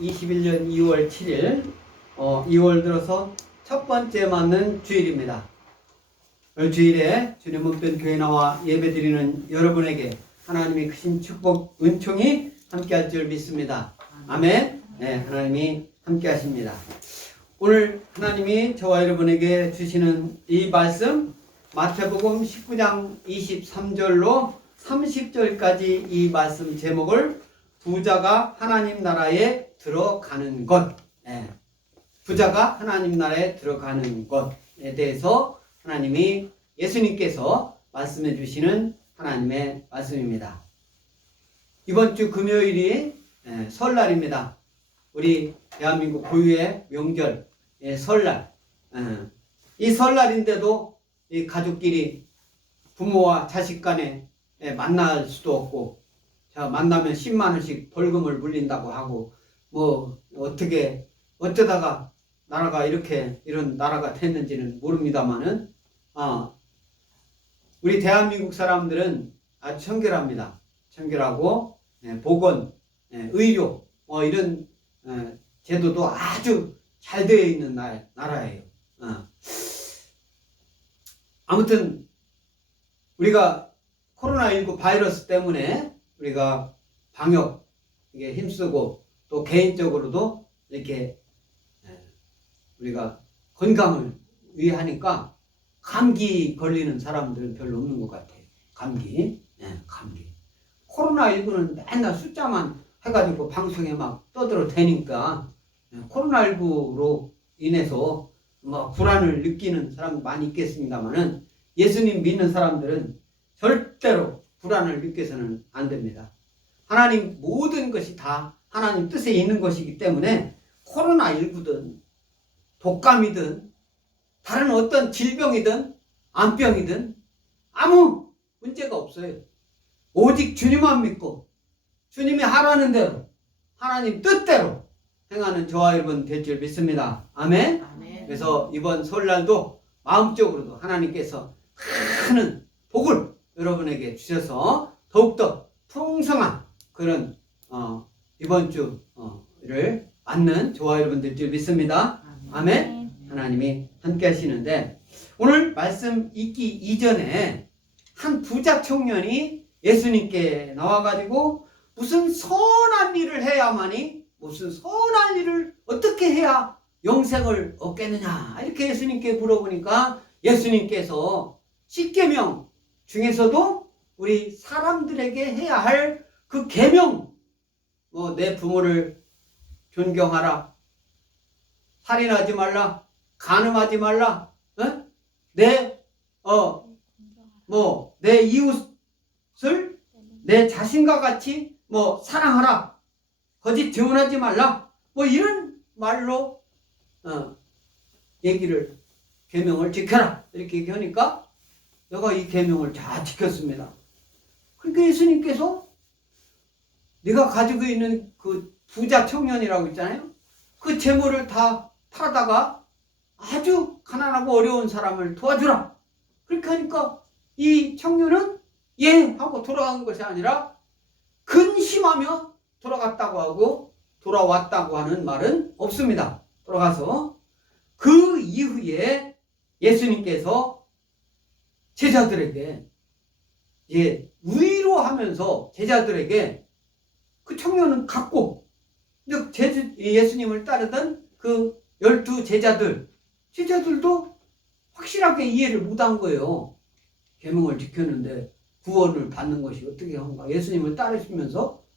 2021년 2월 7일 2월 들어서 첫 번째 맞는 주일입니다. 오늘 주일에 주님 몸된 교회 나와 예배드리는 여러분에게 하나님의 크신 축복, 은총이 함께할 줄 믿습니다. 아멘. 네, 하나님이 함께하십니다. 오늘 하나님이 저와 여러분에게 주시는 이 말씀 마태복음 19장 23절로 30절까지 이 말씀 제목을 부자가 하나님 나라에 들어가는 것, 부자가 하나님 나라에 들어가는 것에 대해서 하나님이 예수님께서 말씀해 주시는 하나님의 말씀입니다. 이번 주 금요일이 설날입니다. 우리 대한민국 고유의 명절 설날. 이 설날인데도 이 가족끼리 부모와 자식 간에 만날 수도 없고, 자, 만나면 10만 원씩 벌금을 물린다고 하고, 뭐 어떻게 어쩌다가 나라가 이런 나라가 됐는지는 모릅니다만은 우리 대한민국 사람들은 아주 청결합니다. 청결하고 보건, 의료 이런 제도도 아주 잘 되어 있는 나라예요. 아무튼 우리가 코로나19 바이러스 때문에 우리가 방역 이게 힘쓰고 또 개인적으로도 이렇게 우리가 건강을 위하니까 감기 걸리는 사람들은 별로 없는 것 같아요. 감기. 코로나19는 맨날 숫자만 해가지고 방송에 막 떠들어대니까 코로나19로 인해서 뭐 불안을 느끼는 사람 많이 있겠습니다만은 예수님 믿는 사람들은 절대로 불안을 느껴서는 안 됩니다. 하나님 모든 것이 다 하나님 뜻에 있는 것이기 때문에 코로나19든 독감이든 다른 어떤 질병이든 암병이든 아무 문제가 없어요. 오직 주님만 믿고 주님이 하라는 대로 하나님 뜻대로 행하는 저와 여러분 될 줄 믿습니다. 아멘. 그래서 이번 설날도 마음적으로도 하나님께서 큰 복을 여러분에게 주셔서 더욱더 풍성한 그런 이번 주를 맞는 저와 여러분 될 줄 믿습니다. 아멘. 하나님이 함께 하시는데 오늘 말씀 읽기 이전에 한 부자 청년이 예수님께 나와가지고 무슨 선한 일을 해야만이 무슨 선한 일을 어떻게 해야 영생을 얻겠느냐 이렇게 예수님께 물어보니까 예수님께서 10계명 중에서도 우리 사람들에게 해야 할 그 계명, 내 부모를 존경하라, 살인하지 말라, 간음하지 말라, 내 이웃을 내 자신과 같이 사랑하라, 거짓 증언하지 말라, 이런 말로 계명을 지켜라 이렇게 얘기하니까 내가 이 계명을 잘 지켰습니다. 그러니까 예수님께서 네가 가지고 있는 그 부자 청년이라고 있잖아요. 그 재물을 다 팔아다가 아주 가난하고 어려운 사람을 도와주라. 그렇게 하니까 이 청년은 예 하고 돌아간 것이 아니라 근심하며 돌아왔다고 하는 말은 없습니다. 돌아가서 그 이후에 예수님께서 제자들에게 위로하면서 제자들에게 그 청년은 갔고 예수님을 따르던 그 12 제자들도 확실하게 이해를 못한 거예요. 계명을 지켰는데 구원을 받는 것이 어떻게 한가. 예수님을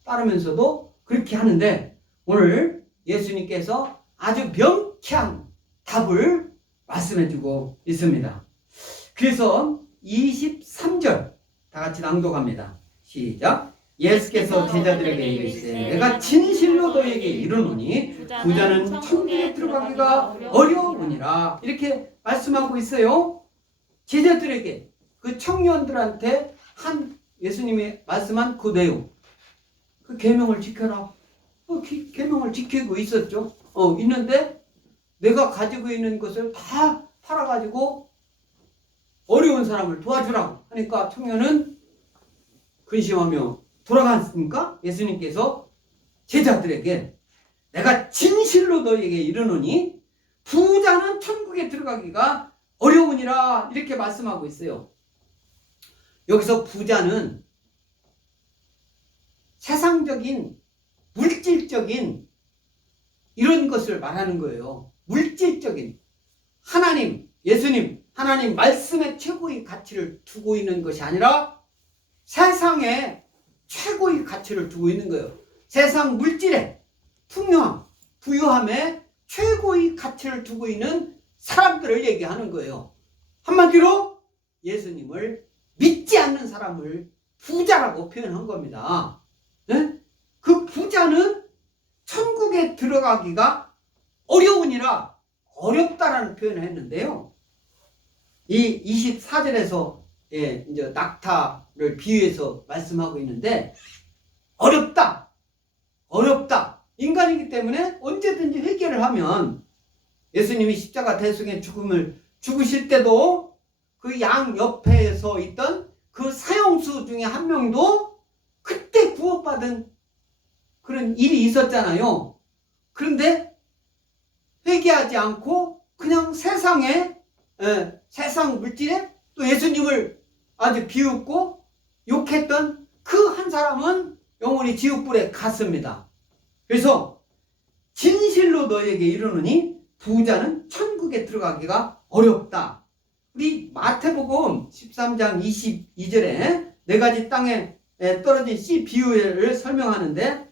따르면서도 그렇게 하는데 오늘 예수님께서 아주 명쾌한 답을 말씀해주고 있습니다. 그래서 23절 다 같이 낭독합니다. 시작. 예수께서 제자들에게 이르시되 내가 진실로 너희에게 이르노니 부자는 천국에 들어가기가 어려우니라 이렇게 말씀하고 있어요. 제자들에게 그 청년들한테 예수님이 말씀한 그 내용, 그 계명을 지켜라. 계명을 지키고 있었죠. 있는데 내가 가지고 있는 것을 다 팔아가지고 어려운 사람을 도와주라고 하니까 청년은 근심하며 돌아갔으니까 예수님께서 제자들에게 내가 진실로 너희에게 이르노니 부자는 천국에 들어가기가 어려우니라 이렇게 말씀하고 있어요. 여기서 부자는 세상적인 물질적인 이런 것을 말하는 거예요. 물질적인 하나님, 예수님, 하나님 말씀의 최고의 가치를 두고 있는 것이 아니라 세상에 최고의 가치를 두고 있는 거예요. 세상 물질에 풍요함, 부유함에 최고의 가치를 두고 있는 사람들을 얘기하는 거예요. 한마디로 예수님을 믿지 않는 사람을 부자라고 표현한 겁니다. 네? 그 부자는 천국에 들어가기가 어려우니라 어렵다라는 표현을 했는데요. 이 24절에서 이제 낙타를 비유해서 말씀하고 있는데 어렵다. 인간이기 때문에 언제든지 해결을 하면 예수님이 십자가 대속의 죽음을 죽으실 때도 그 양 옆에서 있던 그 사형수 중에 한 명도 그때 구원받은 그런 일이 있었잖아요. 그런데 회개하지 않고 그냥 세상에 세상 물질에 또 예수님을 아주 비웃고 욕했던 그 한 사람은 영원히 지옥불에 갔습니다. 그래서 진실로 너에게 이르노니 부자는 천국에 들어가기가 어렵다. 우리 마태복음 13장 22절에 네 가지 땅에 떨어진 씨 비유를 설명하는데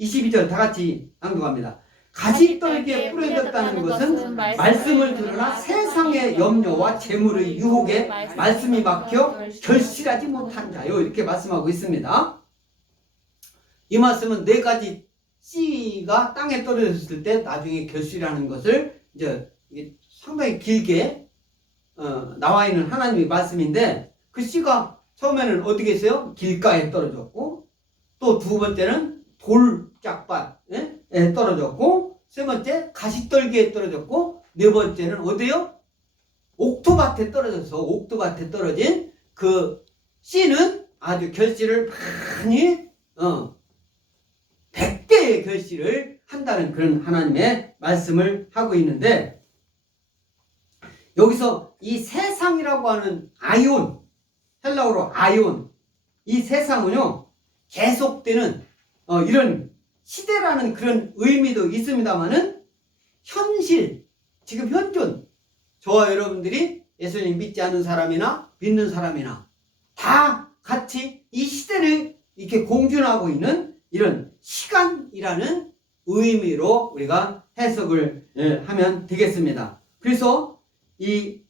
22절 다 같이 낭독합니다. 가시떨기에 뿌려졌다는 것은 말씀을 들으나 세상의 염려와 재물의 유혹에 말씀이 막혀 결실하지 못한 자요. 이렇게 말씀하고 있습니다. 이 말씀은 네 가지 씨가 땅에 떨어졌을 때 나중에 결실하는 것을 이제 상당히 길게 나와 있는 하나님의 말씀인데 그 씨가 처음에는 어디 계세요? 길가에 떨어졌고 또 두 번째는 돌짝밭에 떨어졌고 세 번째 가시떨기에 떨어졌고 네 번째는 어디요? 옥토밭에 떨어져서 옥토밭에 떨어진 그 씨는 아주 결실을 많이 100배의 결실을 한다는 그런 하나님의 말씀을 하고 있는데 여기서 이 세상이라고 하는 아이온, 헬라어로 아이온, 이 세상은요 계속되는 이런 시대라는 그런 의미도 있습니다만은 현실, 지금 현존, 저와 여러분들이 예수님 믿지 않는 사람이나 믿는 사람이나 다 같이 이 시대를 이렇게 공존하고 있는 이런 시간이라는 의미로 우리가 해석을 하면 되겠습니다. 그래서 이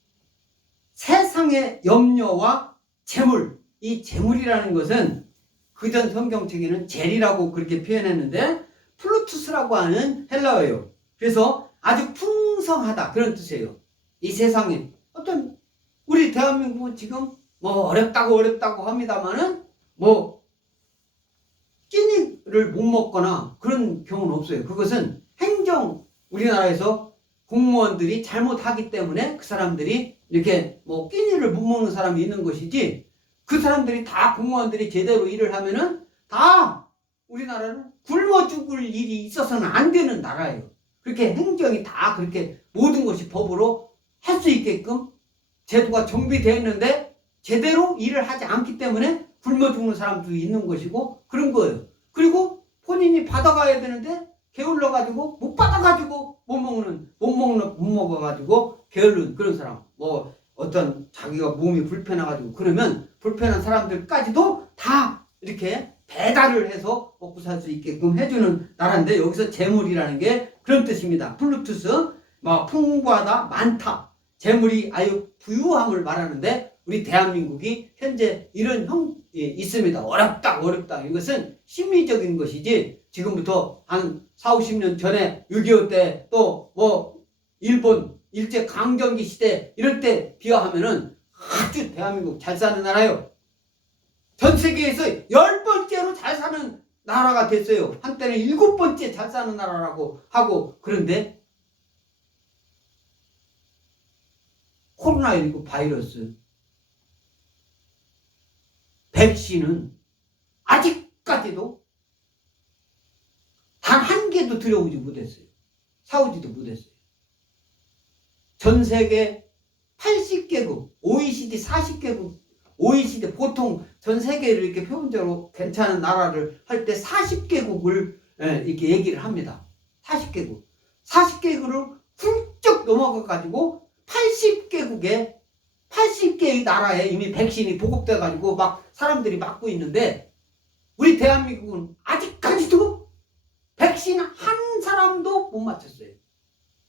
세상의 염려와 재물, 이 재물이라는 것은 그전 성경책에는 젤이라고 그렇게 표현했는데 플루투스라고 하는 헬라어예요. 그래서 아주 풍성하다 그런 뜻이에요. 이 세상에 어떤 우리 대한민국은 지금 뭐 어렵다고 합니다만은 뭐 끼니를 못 먹거나 그런 경우는 없어요. 그것은 행정 우리나라에서 공무원들이 잘못하기 때문에 그 사람들이 이렇게 뭐 끼니를 못 먹는 사람이 있는 것이지 그 사람들이 다 공무원들이 제대로 일을 하면은 다 우리나라는 굶어 죽을 일이 있어서는 안 되는 나라예요. 그렇게 행정이 다 그렇게 모든 것이 법으로 할 수 있게끔 제도가 정비되어 있는데 제대로 일을 하지 않기 때문에 굶어 죽는 사람들이 있는 것이고 그런 거예요. 그리고 본인이 받아가야 되는데 게을러 가지고 못 받아가지고 못 먹어가지고 게으른 그런 사람, 뭐 어떤 자기가 몸이 불편해가지고 그러면 불편한 사람들까지도 다 이렇게 배달을 해서 먹고 살 수 있게끔 해주는 나라인데 여기서 재물이라는 게 그런 뜻입니다. 플루투스, 뭐 풍부하다, 많다, 재물이 아주 부유함을 말하는데 우리 대한민국이 현재 이런 있습니다. 어렵다. 이것은 심리적인 것이지 지금부터 한 4, 50년 전에 6.25 때 또 뭐 일본 일제 강점기 시대 이럴 때 비하하면은 아주 대한민국 잘 사는 나라요. 전 세계에서 10번째로 잘 사는 나라가 됐어요. 한때는 7번째 잘 사는 나라라고 하고 그런데 코로나19 바이러스 백신은 아직까지도 단 한 개도 들여오지 못했어요. 사오지도 못했어요. 전 세계 80개국, OECD 40개국, OECD 보통 전 세계를 이렇게 표본적으로 괜찮은 나라를 할 때 40개국을 이렇게 얘기를 합니다. 40개국. 40개국을 훌쩍 넘어가가지고 80개의 나라에 이미 백신이 보급돼가지고 막 사람들이 맞고 있는데 우리 대한민국은 아직까지도 백신 한 사람도 못 맞췄어요.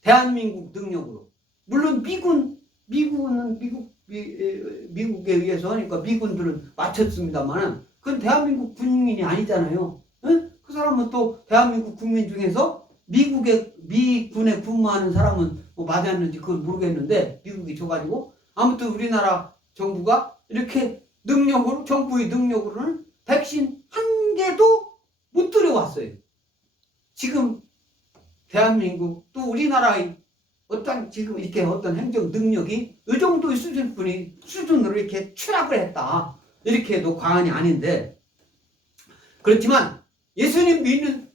대한민국 능력으로. 물론 미국에 의해서 하니까 미군들은 맞췄습니다만 그건 대한민국 국민이 아니잖아요. 응? 그 사람은 또 대한민국 국민 중에서 미군에 근무하는 사람은 뭐 맞았는지 그걸 모르겠는데 미국이 줘가지고 아무튼 우리나라 정부가 이렇게 정부의 능력으로는 백신 한 개도 못 들여왔어요. 지금 대한민국 또 우리나라의 지금 이렇게 어떤 행정 능력이 이 정도의 수준으로 이렇게 추락을 했다. 이렇게 해도 과언이 아닌데, 그렇지만 예수님 믿는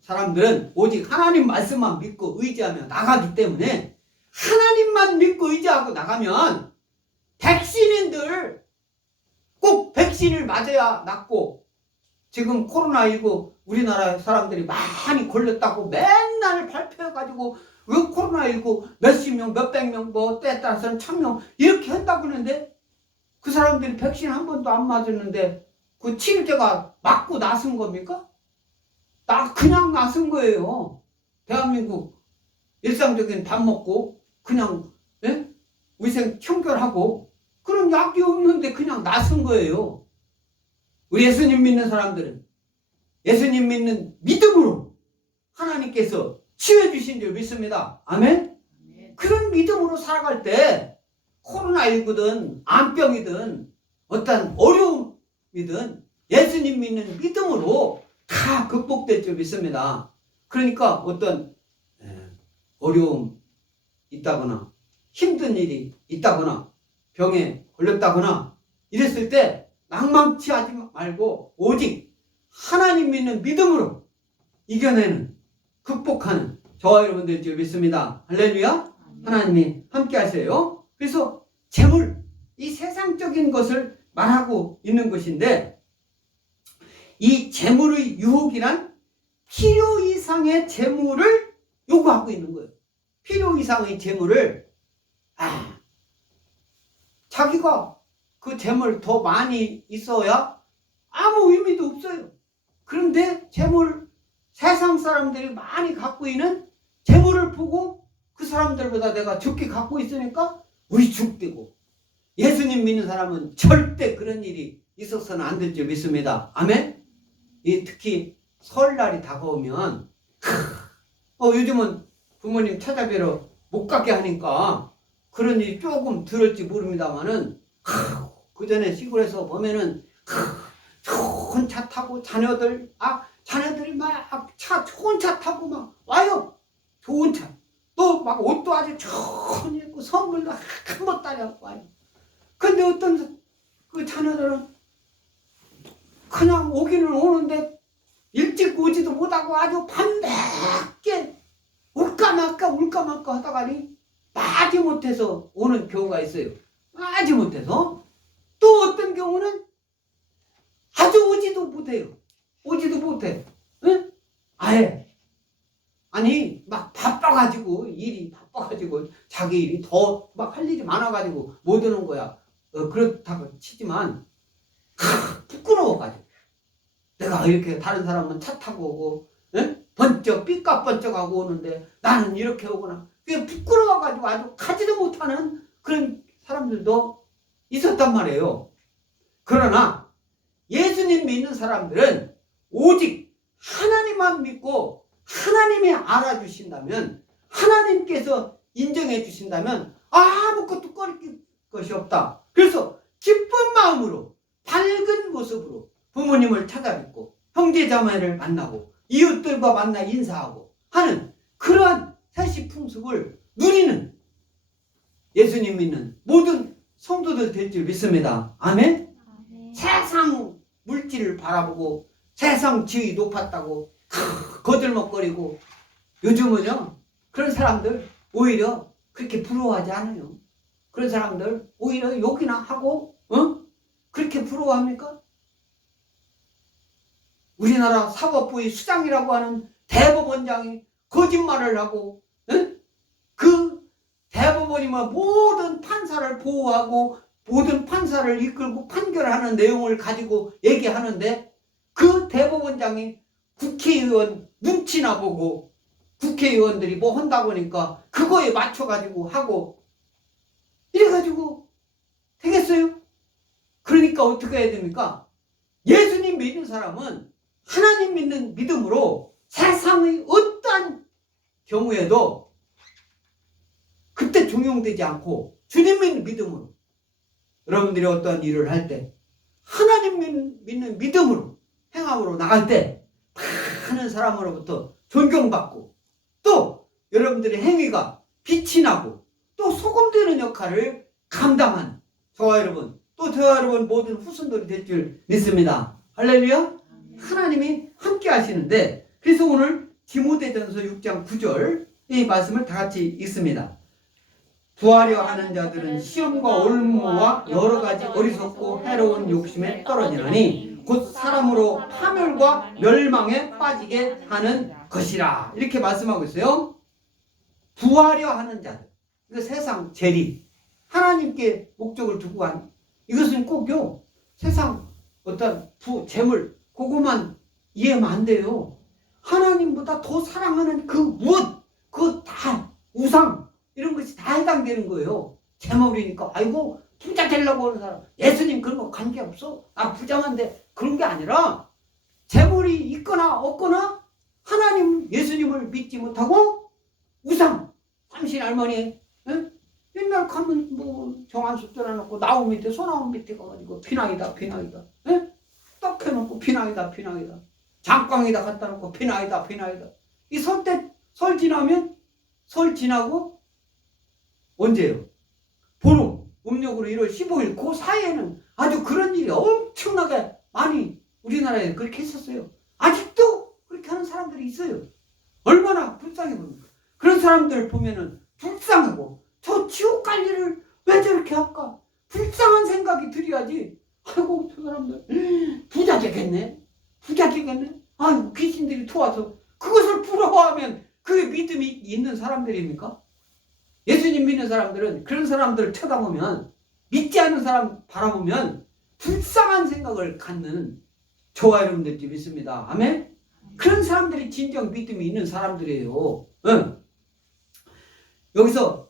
사람들은 오직 하나님 말씀만 믿고 의지하며 나가기 때문에 하나님만 믿고 의지하고 나가면 백신인들 꼭 백신을 맞아야 낫고, 지금 코로나19 우리나라 사람들이 많이 걸렸다고 맨날 발표해가지고 왜 코로나19 몇십 명, 몇백 명, 뭐 때에 따라서는 1000명 이렇게 한다고 하는데 그 사람들이 백신 한 번도 안 맞았는데 그 치료제가 맞고 나선 겁니까? 그냥 나선 거예요. 대한민국 일상적인 밥 먹고 그냥 위생 청결하고 그런 약이 없는데 그냥 나선 거예요. 우리 예수님 믿는 사람들은 예수님 믿는 믿음으로 하나님께서 치유해주신 줄 믿습니다. 아멘? 그런 믿음으로 살아갈 때 코로나19든 암병이든 어떤 어려움이든 예수님 믿는 믿음으로 다 극복될 줄 믿습니다. 그러니까 어떤 어려움 있다거나 힘든 일이 있다거나 병에 걸렸다거나 이랬을 때 낭망치 하지 말고 오직 하나님 믿는 믿음으로 이겨내는 극복하는 저와 여러분들 줄 믿습니다. 할렐루야. 하나님이 함께 하세요. 그래서 재물, 이 세상적인 것을 말하고 있는 것인데 이 재물의 유혹이란 필요 이상의 재물을 요구하고 있는 거예요. 필요 이상의 재물을 자기가 그 재물 더 많이 있어야 아무 의미도 없어요. 그런데 세상 사람들이 많이 갖고 있는 재물을 보고 그 사람들보다 내가 적게 갖고 있으니까 위축되고, 예수님 믿는 사람은 절대 그런 일이 있어서는 안 될 줄 믿습니다. 아멘? 특히 설날이 다가오면 요즘은 부모님 찾아뵈러 못 가게 하니까 그런 일이 조금 들을지 모릅니다만은 그 전에 시골에서 보면은 좋은 차 타고 자녀들이 막 좋은 차 타고 막 와요. 좋은 차. 또 막 옷도 아주 좋은 입고 선물도 한 번 따려 와요. 근데 어떤 그 자녀들은 그냥 오기는 오는데 일찍 오지도 못하고 아주 밤늦게 울까 말까 하다가니 마지 못해서 오는 경우가 있어요. 마지 못해서. 또 어떤 경우는 아주 오지도 못해요. 오지도 못해. 응? 아예. 아니 막 일이 바빠가지고 자기 일이 더 막 할 일이 많아가지고 못 오는 거야. 그렇다고 치지만 부끄러워가지고 내가 이렇게 다른 사람은 차 타고 오고 번쩍 삐까번쩍하고 오는데 나는 이렇게 오거나 그게 부끄러워가지고 아주 가지도 못하는 그런 사람들도 있었단 말이에요. 그러나 예수님 믿는 사람들은 오직 하나님만 믿고 하나님이 알아주신다면, 하나님께서 인정해 주신다면 아무것도 꺼릴 것이 없다. 그래서 기쁜 마음으로 밝은 모습으로 부모님을 찾아뵙고 형제자매를 만나고 이웃들과 만나 인사하고 하는 그러한 세시 풍습을 누리는 예수님 믿는 모든 성도들 될 줄 믿습니다. 아멘? 세상 물질을 바라보고 세상 지위 높았다고 거들먹거리고 요즘은요 그런 사람들 오히려 그렇게 부러워하지 않아요. 그런 사람들 오히려 욕이나 하고 그렇게 부러워합니까? 우리나라 사법부의 수장이라고 하는 대법원장이 거짓말을 하고 그 대법원이면 모든 판사를 보호하고 모든 판사를 이끌고 판결하는 내용을 가지고 얘기하는데 그 대법원장이 국회의원 눈치나 보고 국회의원들이 뭐 한다고 하니까 그거에 맞춰가지고 하고 이래가지고 되겠어요? 그러니까 어떻게 해야 됩니까? 예수님 믿는 사람은 하나님 믿는 믿음으로 세상의 어떠한 경우에도 그때 종용되지 않고 주님 믿는 믿음으로 여러분들이 어떠한 일을 할 때 하나님 믿는 믿음으로 행함으로 나갈 때 많은 사람으로부터 존경받고 또 여러분들의 행위가 빛이 나고 또 소금되는 역할을 감당한 저와 여러분 또 저와 여러분 모든 후손들이 될 줄 믿습니다. 할렐루야. 하나님이 함께 하시는데 그래서 오늘 디모데전서 6장 9절 이 말씀을 다 같이 읽습니다. 부하려 하는 자들은 시험과 올무와 여러 가지 어리석고 해로운 욕심에 떨어지나니 곧 사람으로 파멸과 멸망에 빠지게 하는 것이라. 이렇게 말씀하고 있어요. 부하려 하는 자들. 이거 세상 재리. 하나님께 목적을 두고 한 이것은 꼭요. 세상 어떤 재물 그거만 이해하면 안 돼요. 하나님보다 더 사랑하는 그 무엇 그 다 우상 이런 것이 다 해당되는 거예요. 재물이니까 아이고 부자 되려고 하는 사람 예수님 그런 거 관계없어. 나 부자만데 그런 게 아니라 재물이 있거나 없거나 하나님 예수님을 믿지 못하고 우상 삼신 할머니 맨날 가면 뭐 정한수 떠나놓고 나무 밑에 소나무 밑에 가가지고 피나이다 떡 해놓고 피나이다 장광에다 갖다 놓고 피나이다 이 설 지나면 설 지나고 언제요? 보름 음력으로 1월 15일 그 사이에는 아주 그런 일이 엄청나게 많이 우리나라에 그렇게 했었어요. 아직도 그렇게 하는 사람들이 있어요. 얼마나 불쌍해 보입니까? 그런 사람들 보면은 불쌍하고 저 지옥 갈 일을 왜 저렇게 할까? 불쌍한 생각이 들어야지. 아이고 저 사람들 부자 되겠네. 아이고 귀신들이 도와서 그것을 부러워하면 그게 믿음이 있는 사람들입니까? 예수님 믿는 사람들은 그런 사람들을 쳐다보면 믿지 않는 사람 바라보면 불쌍한 생각을 갖는 저와 여러분들이 믿습니다. 아멘? 그런 사람들이 진정 믿음이 있는 사람들이에요. 응. 여기서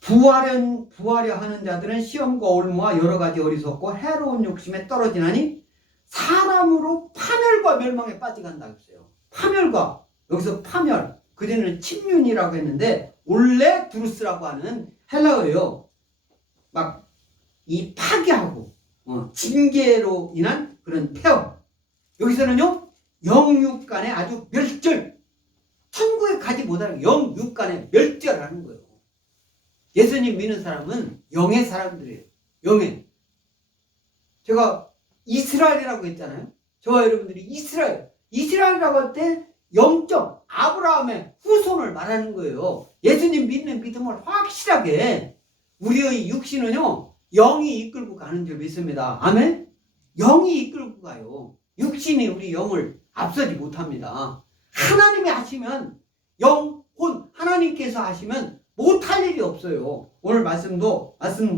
부하려 하는 자들은 시험과 올무와 여러 가지 어리석고 해로운 욕심에 떨어지나니 사람으로 파멸과 멸망에 빠지간다 했어요. 파멸과 여기서 파멸 그전에는 침륜이라고 했는데 원래 두루스라고 하는 헬라어예요. 막 이 파괴하고 징계로 인한 그런 폐허. 여기서는요 영육 간의 아주 멸절. 천국에 가지 못하는 영육 간의 멸절하는 거예요. 예수님 믿는 사람은 영의 사람들이에요. 영의. 제가 이스라엘이라고 했잖아요. 저와 여러분들이 이스라엘이라고 할 때 영적 아브라함의 후손을 말하는 거예요. 예수님 믿는 믿음을 확실하게 우리의 육신은요 영이 이끌고 가는 줄 믿습니다. 아멘? 영이 이끌고 가요. 육신이 우리 영을 앞서지 못합니다. 하나님이 하시면 영혼 하나님께서 하시면 못할 일이 없어요. 오늘 말씀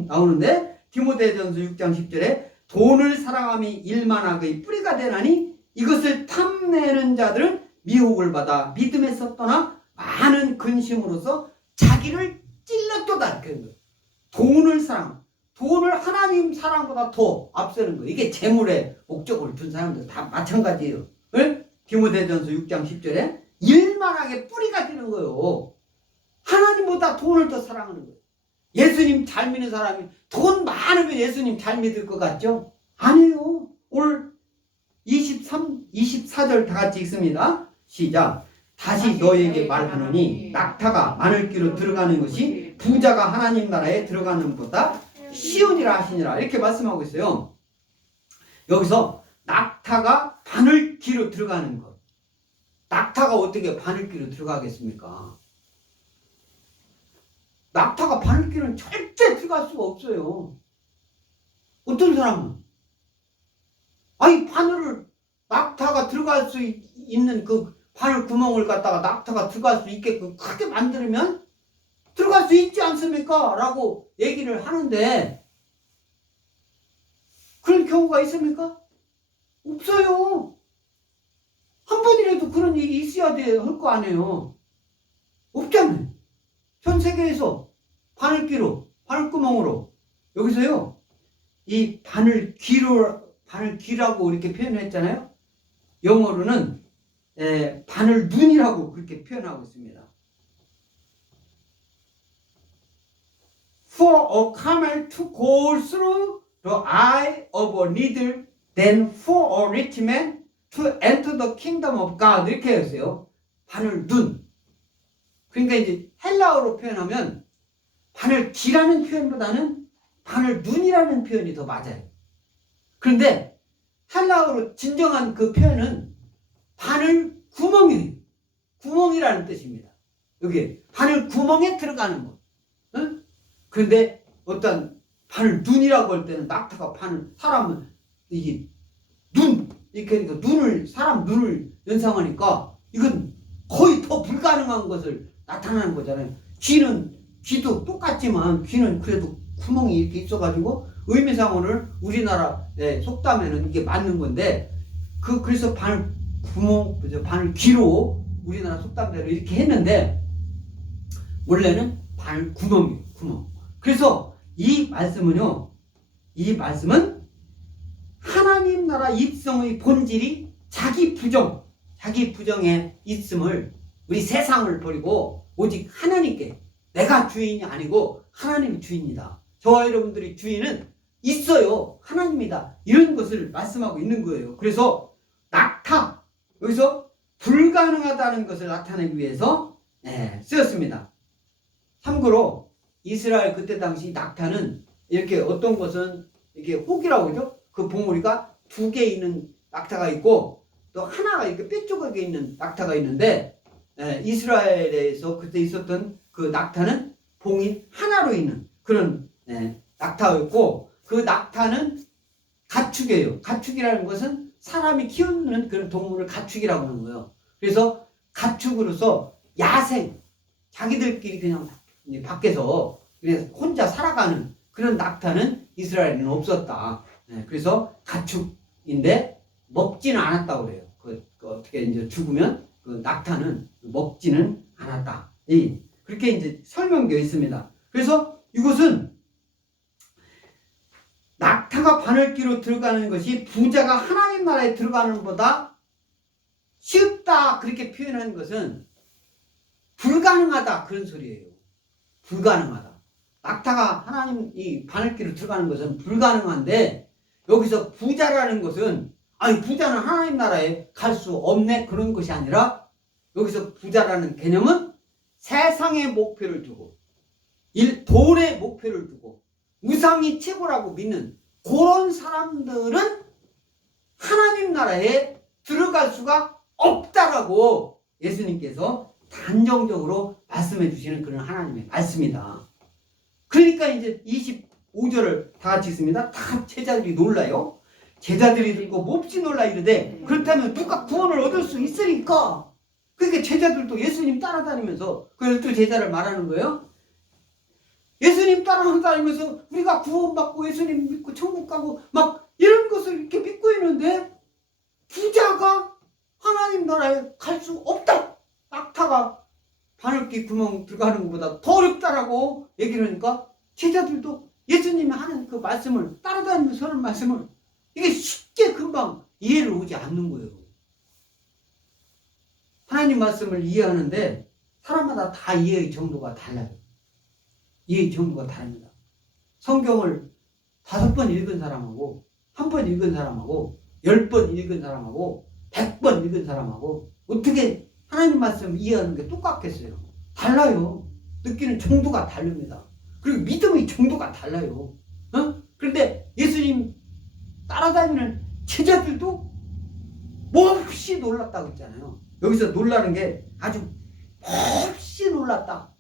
나오는데 디모데전서 6장 10절에 돈을 사랑함이 일만하게 뿌리가 되나니 이것을 탐내는 자들은 미혹을 받아 믿음에서 떠나 많은 근심으로서 자기를 찔렀도다. 돈을 하나님 사랑보다 더 앞서는 거예요. 이게 재물의 목적을 둔 사람들 다 마찬가지예요. 디모데전서 6장 10절에 일만하게 뿌리가 되는 거예요. 하나님보다 돈을 더 사랑하는 거예요. 예수님 잘 믿는 사람이 돈 많으면 예수님 잘 믿을 것 같죠? 아니에요. 오늘 24절 다 같이 읽습니다. 시작. 다시 너에게 말하노니 낙타가 마늘귀로 들어가는 것이 부자가 하나님 나라에 들어가는 것보다 쉬우니라 하시니라. 이렇게 말씀하고 있어요. 여기서 낙타가 바늘귀로 들어가는 것. 낙타가 어떻게 바늘귀로 들어가겠습니까? 낙타가 바늘귀는 절대 들어갈 수가 없어요. 어떤 사람은 아니 바늘을 낙타가 들어갈 수 있는 그 바늘 구멍을 갖다가 낙타가 들어갈 수 있게끔 크게 만들면 들어갈 수 있지 않습니까? 라고 얘기를 하는데 그런 경우가 있습니까? 없어요. 한 번이라도 그런 일이 있어야 할 거 아니에요. 없잖아요. 전 세계에서 바늘귀로, 바늘구멍으로 여기서요 이 바늘귀라고 이렇게 표현했잖아요. 영어로는 바늘눈이라고 그렇게 표현하고 있습니다. For a camel to go through the eye of a needle, then for a rich man to enter the kingdom of God 이렇게 했어요. 바늘눈. 그러니까 이제 헬라어로 표현하면 바늘귀라는 표현보다는 바늘눈이라는 표현이 더 맞아요. 그런데 헬라어로 진정한 그 표현은 바늘구멍이에요. 구멍이라는 뜻입니다. 여기 바늘구멍에 들어가는 것. 응? 그런데 어떤 바늘눈이라고 할 때는 낙타가 사람은 이게 이렇게 사람 눈을 연상하니까 이건 거의 더 불가능한 것을 나타나는 거잖아요. 귀도 똑같지만 귀는 그래도 구멍이 이렇게 있어가지고 의미상으로는 우리나라 속담에는 이게 맞는 건데 그래서 바늘귀로 우리나라 속담대로 이렇게 했는데 원래는 바늘구멍이에요. 구멍. 그래서 이 말씀은 하나님 나라 입성의 본질이 자기 부정에 있음을 우리 세상을 버리고 오직 하나님께 내가 주인이 아니고 하나님이 주인이다. 저와 여러분들이 주인은 있어요. 하나님이다. 이런 것을 말씀하고 있는 거예요. 그래서 낙타 여기서 불가능하다는 것을 나타내기 위해서 쓰였습니다. 참고로 이스라엘 그때 당시 낙타는 이렇게 어떤 것은 이렇게 혹이라고 그러죠. 그 봉우리가 2개 있는 낙타가 있고 또 하나가 이렇게 뾰족하게 있는 낙타가 있는데 이스라엘에서 그때 있었던 그 낙타는 봉이 하나로 있는 그런 낙타였고 그 낙타는 가축이에요. 가축이라는 것은 사람이 키우는 그런 동물을 가축이라고 하는 거예요. 그래서 가축으로서 야생 자기들끼리 그냥 밖에서 그냥 혼자 살아가는 그런 낙타는 이스라엘에는 없었다. 그래서 가축인데 먹지는 않았다고 그래요. 어떻게 이제 죽으면 그 낙타는 먹지는 않았다. 그렇게 이제 설명되어 있습니다. 그래서 이것은 낙타가 바늘귀로 들어가는 것이 부자가 하나님 나라에 들어가는 것보다 쉽다 그렇게 표현하는 것은 불가능하다 그런 소리예요. 불가능하다. 낙타가 하나님 이 바늘귀로 들어가는 것은 불가능한데 여기서 부자라는 것은 부자는 하나님 나라에 갈 수 없네 그런 것이 아니라 여기서 부자라는 개념은 세상의 목표를 두고 돈의 목표를 두고 우상이 최고라고 믿는 그런 사람들은 하나님 나라에 들어갈 수가 없다라고 예수님께서 단정적으로 말씀해 주시는 그런 하나님의 말씀이다. 그러니까 이제 25절을 다 같이 읽습니다. 다 제자들이 놀라요. 제자들이 들고 몹시 놀라 이르되 그렇다면 누가 구원을 얻을 수 있으니까. 그러니까 제자들도 예수님 따라다니면서 그 12제자를 말하는 거예요. 예수님 따라다니면서 우리가 구원받고 예수님 믿고 천국 가고 막 이런 것을 이렇게 믿고 있는데 부자가 하나님 나라에 갈 수 없다. 낙타가 바늘귀 구멍 들어가는 것보다 더 어렵다라고 얘기를 하니까 제자들도 예수님이 하는 그 말씀을 따라다니면서 하는 말씀을 이게 쉽게 금방 이해를 오지 않는 거예요. 하나님 말씀을 이해하는데 사람마다 다 이해의 정도가 달라요. 이해의 정도가 다릅니다. 성경을 5번 읽은 사람하고 1번 읽은 사람하고 10번 읽은 사람하고 100번 읽은 사람하고 어떻게 하나님 말씀 이해하는 게 똑같겠어요? 달라요. 느끼는 정도가 다릅니다. 그리고 믿음의 정도가 달라요. 그런데 예수님 따라다니는 제자들도 몹시 놀랐다고 했잖아요. 여기서 놀라는 게 아주 몹시 놀랐다.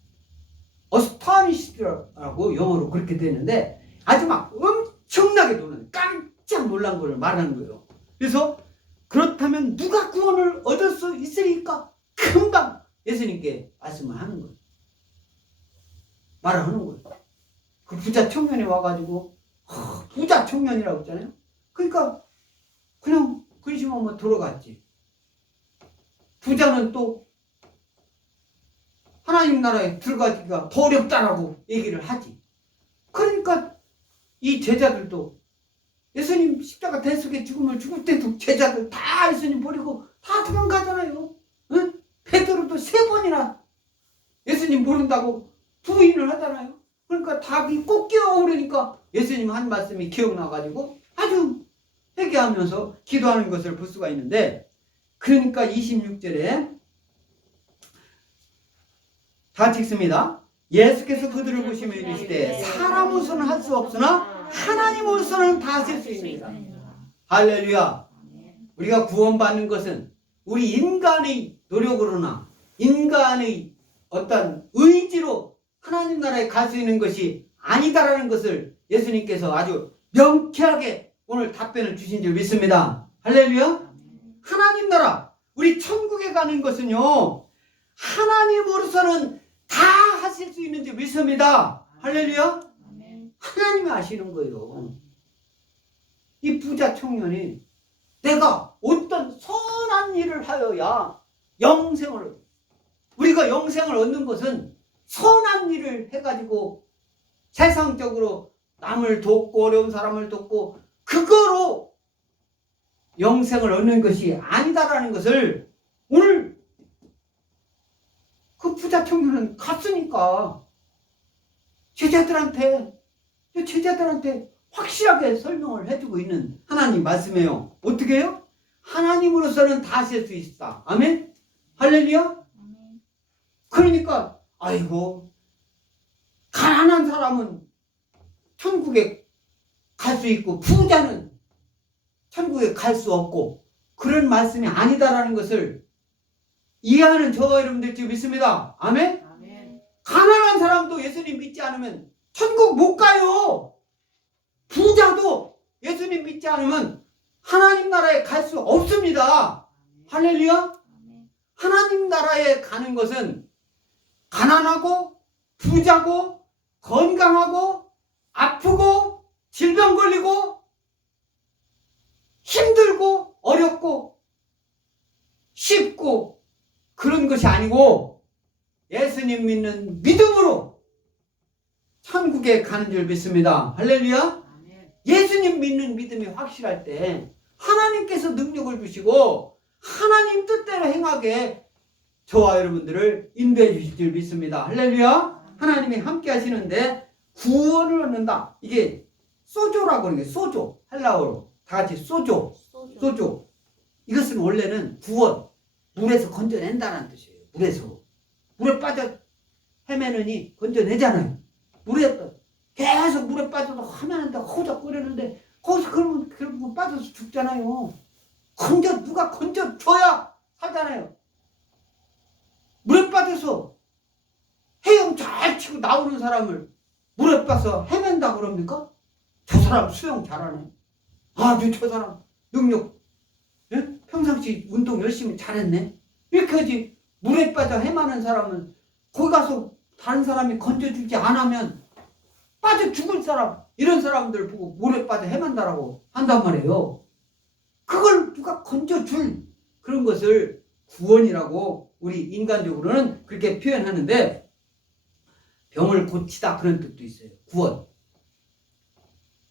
astonished라고 영어로 그렇게 되는데 아주 막 엄청나게 놀란, 깜짝 놀란 걸 말하는 거예요. 그래서 그렇다면 누가 구원을 얻을 수 있으리까? 금방 예수님께 말씀을 하는 거예요. 말을 하는 거예요. 그 부자 청년이 와가지고 부자 청년이라고 했잖아요. 그러니까 그냥 근심하면 뭐 들어갔지. 부자는 또 하나님 나라에 들어가기가 더 어렵다라고 얘기를 하지. 그러니까 이 제자들도 예수님 십자가 대속의 죽음을 죽을 때도 제자들 다 예수님 버리고 다 도망가잖아요. 응? 베드로도 3번이나 예수님 모른다고 부인을 하잖아요. 그러니까 닭이 꼭 끼어오르니까 예수님 한 말씀이 기억나가지고 아주 회개하면서 기도하는 것을 볼 수가 있는데, 그러니까 26절에 다 찍습니다. 예수께서 그들을 보시며 이르시되 사람으로서는 할 수 없으나 하나님으로서는 다 하실 수 있습니다. 할렐루야. 우리가 구원받는 것은 우리 인간의 노력으로나 인간의 어떤 의지로 하나님 나라에 갈 수 있는 것이 아니다라는 것을 예수님께서 아주 명쾌하게 오늘 답변을 주신 줄 믿습니다. 할렐루야. 하나님 나라, 우리 천국에 가는 것은요, 하나님으로서는 다 하실 수 있는 줄 믿습니다. 할렐루야. 하나님이 아시는 거예요. 이 부자 청년이 내가 어떤 선한 일을 하여야 영생을, 우리가 영생을 얻는 것은 선한 일을 해가지고 세상적으로 남을 돕고 어려운 사람을 돕고 그거로 영생을 얻는 것이 아니다라는 것을 오늘 그 부자 청년은 갔으니까 제자들한테 확실하게 설명을 해주고 있는 하나님 말씀이에요. 어떻게 해요? 하나님으로서는 다 하실 수 있다. 아멘? 할렐루야? 그러니까 아이고, 가난한 사람은 천국에 갈 수 있고 부자는 천국에 갈 수 없고 그런 말씀이 아니다라는 것을 이해하는 저와 여러분들 줄 믿습니다. 아멘? 가난한 사람도 예수님 믿지 않으면 천국 못 가요. 부자도 예수님 믿지 않으면 하나님 나라에 갈 수 없습니다. 할렐루야. 하나님 나라에 가는 것은 가난하고 부자고 건강하고 아프고 질병 걸리고 힘들고 어렵고 쉽고 그런 것이 아니고 예수님 믿는 믿음으로 천국에 가는 줄 믿습니다. 할렐루야. 예수님 믿는 믿음이 확실할 때 하나님께서 능력을 주시고 하나님 뜻대로 행하게 저와 여러분들을 인도해 주실 줄 믿습니다. 할렐루야. 하나님이 함께 하시는데 구원을 얻는다. 이게 소조라고 하는 게 소조. 헬라어로 다 같이 소조. 이것은 원래는 구원, 물에서 건져낸다는 뜻이에요. 물에 빠져 헤매느니 건져내잖아요. 계속 물에 빠져서 헤매는데 호적거리는데 거기서 그러면 빠져서 죽잖아요. 누가 건져줘야 살잖아요. 물에 빠져서 헤엄 잘 치고 나오는 사람을 물에 빠져서 헤맨다 그럽니까? 저 사람 수영 잘하네. 아주 저 사람 능력, 예? 평상시 운동 열심히 잘했네. 이렇게 하지. 물에 빠져 헤매는 사람은 거기 가서 다른 사람이 건져주지 않으면 빠져 죽을 사람, 이런 사람들 보고 물에 빠져 헤맨다라고 한단 말이에요. 그걸 누가 건져줄 그런 것을 구원이라고 우리 인간적으로는 그렇게 표현하는데, 병을 고치다 그런 뜻도 있어요. 구원.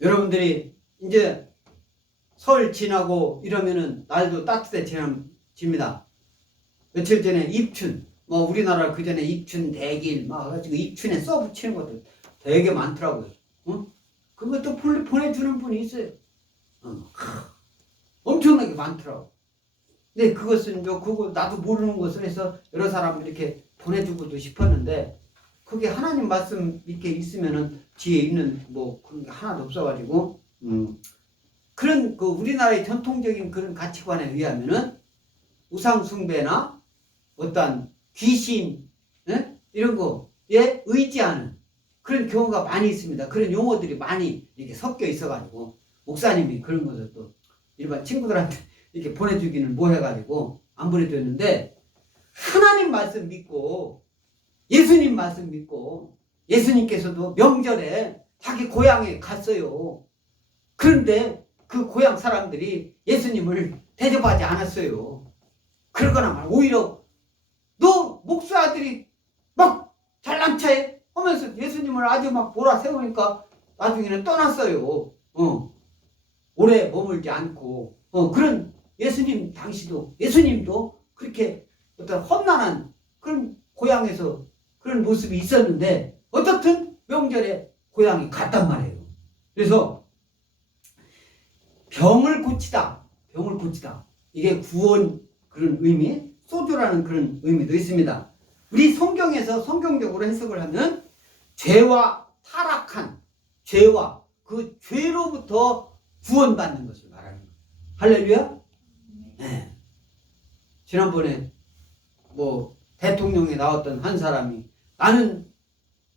여러분들이 이제 설 지나고 이러면은 날도 따뜻해집니다. 며칠 전에 입춘, 우리나라 그 전에 입춘 대길 가지고 입춘에 써 붙이는 것들 되게 많더라고요. 그것도 보내주는 분이 있어요. 엄청나게 많더라고. 근데 그것은 그거 나도 모르는 것을 해서 여러 사람 이렇게 보내주고도 싶었는데, 그게 하나님 말씀 이렇게 있으면은 뒤에 있는 그런 게 하나도 없어가지고 그런 그 우리나라의 전통적인 그런 가치관에 의하면은 우상 숭배나 어떤 귀신 이런 거에 의지하는 그런 경우가 많이 있습니다. 그런 용어들이 많이 이렇게 섞여 있어가지고 목사님이 그런 것을 또 일반 친구들한테 이렇게 보내주기는 뭐 해가지고 안 보내줬는데, 하나님 말씀 믿고 예수님 말씀 믿고 예수님께서도 명절에 자기 고향에 갔어요. 그런데 그 고향 사람들이 예수님을 대접하지 않았어요. 그러거나 말 오히려 너 목수 아들이 막 잘난 체해 하면서 예수님을 아주 막 몰아세우니까 나중에는 떠났어요. 오래 머물지 않고 그런 예수님 당시도 예수님도 그렇게 어떤 험난한 그런 고향에서 그런 모습이 있었는데 어떻든 명절에 고향에 갔단 말이에요. 그래서 병을 고치다 이게 구원 그런 의미, 소주라는 그런 의미도 있습니다. 우리 성경에서 성경적으로 해석을 하면 죄와 타락한 죄와 그 죄로부터 구원받는 것을 말하는 거예요. 할렐루야? 네. 지난번에 뭐 대통령에 나왔던 한 사람이 나는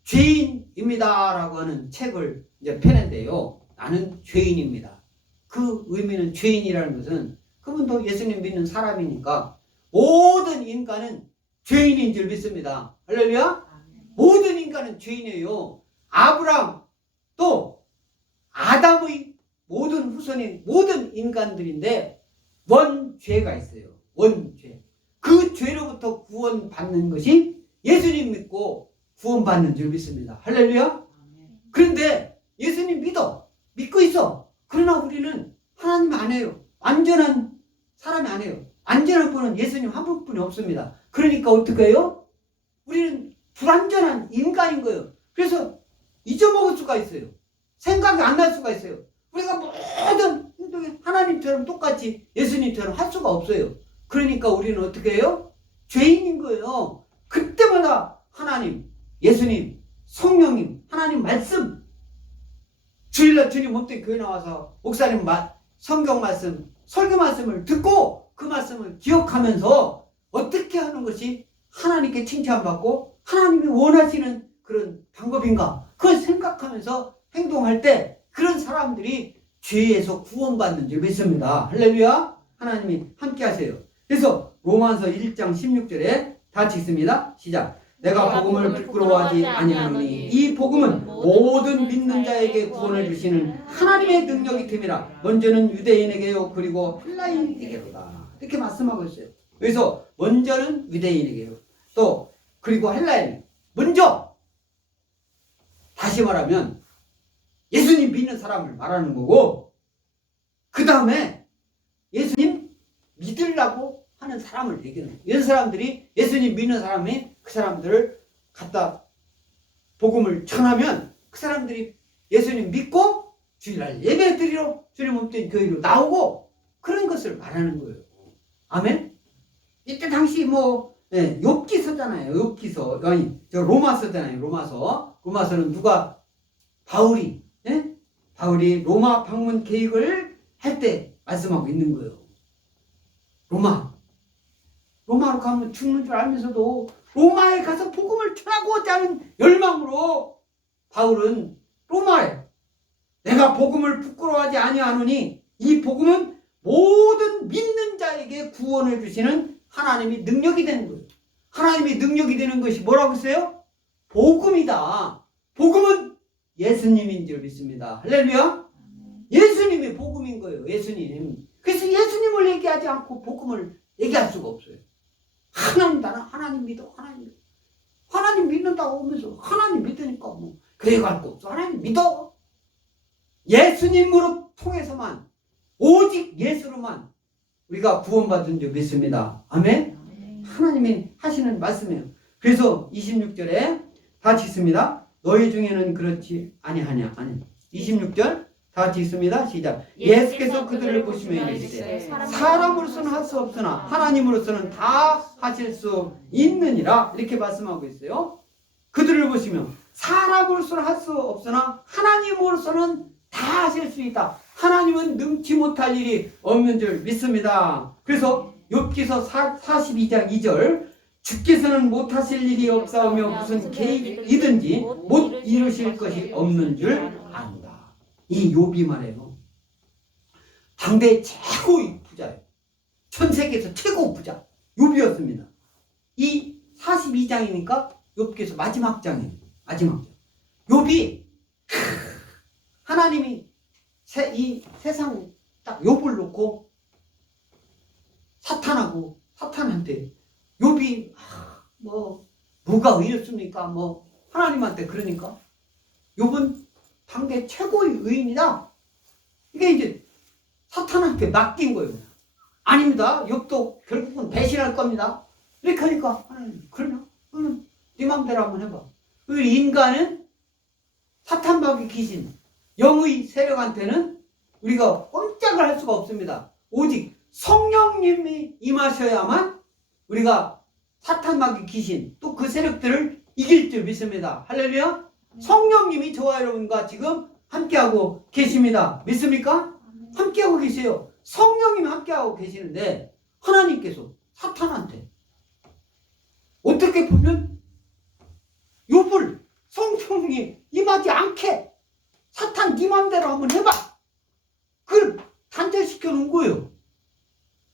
죄인입니다 라고 하는 책을 이제 펴낸데요. 나는 죄인입니다. 그 의미는 죄인이라는 것은 그분도 예수님 믿는 사람이니까 모든 인간은 죄인인 줄 믿습니다. 할렐루야? 모든 인간은 죄인이에요. 아브라함 또 아담의 모든 후손인 모든 인간들인데 원죄가 있어요. 원죄. 그 죄로부터 구원받는 것이 예수님 믿고 구원받는 줄 믿습니다. 할렐루야? 그런데 예수님 믿고 있어. 그러나 우리는 하나님 안 해요. 완전한 사람이 아니에요. 완전한 분은 예수님 한 분뿐이 없습니다. 그러니까 어떻게 해요? 우리는 불완전한 인간인 거예요. 그래서 잊어먹을 수가 있어요. 생각이 안 날 수가 있어요. 우리가 모든 행동이 하나님처럼 똑같이 예수님처럼 할 수가 없어요. 그러니까 우리는 어떻게 해요? 죄인인 거예요. 그때마다 하나님, 예수님, 성령님, 하나님 말씀, 주일날 주님 몸뚱이 교회 나와서 목사님 성경 말씀, 설교 말씀을 듣고 그 말씀을 기억하면서 어떻게 하는 것이 하나님께 칭찬받고 하나님이 원하시는 그런 방법인가, 그걸 생각하면서 행동할 때 그런 사람들이 죄에서 구원받는 줄 믿습니다. 할렐루야. 하나님이 함께 하세요. 그래서 로마서 1장 16절에 다 읽습니다. 시작. 내가 복음을 부끄러워하지 아니하노니 이 복음은 모든 믿는 자에게 구원을 주시는 하나님의 능력이 됨이라. 먼저는 유대인에게요 그리고 헬라인에게로다. 이렇게 말씀하고 있어요. 그래서 먼저는 유대인에게요 또 그리고 헬라인. 먼저 다시 말하면 예수님 믿는 사람을 말하는 거고, 그 다음에 예수님 믿으려고 하는 사람을 얘기하는 거예요. 이런 사람들이 예수님 믿는 사람이 그 사람들을 갖다 복음을 전하면 그 사람들이 예수님 믿고 주일날 예배 드리러 주님 몸된 교회로 나오고 그런 것을 말하는 거예요. 아멘? 이때 당시 욥기서잖아요. 욥기서. 아니, 로마서잖아요. 로마서는 누가? 바울이 로마 방문 계획을 할 때 말씀하고 있는 거예요. 로마로 가면 죽는 줄 알면서도 로마에 가서 복음을 전하고자 하는 열망으로 바울은 로마에 내가 복음을 부끄러워하지 아니하노니 이 복음은 모든 믿는 자에게 구원을 주시는 하나님이 능력이 되는 거예요. 하나님이 능력이 되는 것이 뭐라고 했어요? 복음이다. 복음은 예수님인 줄 믿습니다. 할렐루야. 예수님이 복음인 거예요. 예수님. 그래서 예수님을 얘기하지 않고 복음을 얘기할 수가 없어요. 하나님 믿어. 하나님 믿는다고 하면서 하나님 믿으니까 뭐 교회 갈 거 없어. 하나님 믿어. 예수님으로 통해서만, 오직 예수로만 우리가 구원받은 줄 믿습니다. 아멘? 하나님이 하시는 말씀이에요. 그래서 26절에 다 읽습니다. 너희 중에는 그렇지 아니하냐. 26절 다 같이 읽습니다. 시작. 예수께서 그들을 보시며 이르시되 사람으로서는 할 수 없으나 하나님으로서는 다 하실 수 있느니라. 이렇게 말씀하고 있어요. 그들을 보시며 사람으로서는 할 수 없으나 하나님으로서는 다 하실 수 있다. 하나님은 능치 못할 일이 없는 줄 믿습니다. 그래서 욥기서 42장 2절 주께서는 못하실 일이 없사오며 무슨 계획이든지 못 이루실 것이 없는 줄 안다. 이 욥이 말해요. 당대 최고의 부자예요. 전 세계에서 최고 부자 욥이었습니다. 이 42장이니까 욥기서 마지막 장이에요. 마지막 장. 욥이 하나님이 이 세상 딱 욥을 놓고 사탄한테 욥이 뭐가 이렇습니까? 뭐 하나님한테 그러니까 욥은 당대 최고의 의인이다. 이게 이제 사탄한테 맡긴 거예요. 아닙니다. 욥도 결국은 배신할 겁니다. 이렇게 하니까 하나님 그러나? 그러면 네 맘대로 한번 해봐. 인간은 사탄마귀 귀신 영의 세력한테는 우리가 꼼짝을 할 수가 없습니다. 오직 성령님이 임하셔야만 우리가 사탄마귀 귀신 또 그 세력들을 이길 줄 믿습니다. 할렐루야. 성령님이 저와 여러분과 지금 함께하고 계십니다. 믿습니까? 함께하고 계세요. 성령님이 함께하고 계시는데 하나님께서 사탄한테 어떻게 보면 욥을 성령이 임하지 않게 사탄 네 맘대로 한번 해봐. 그걸 단절시켜 놓은 거예요.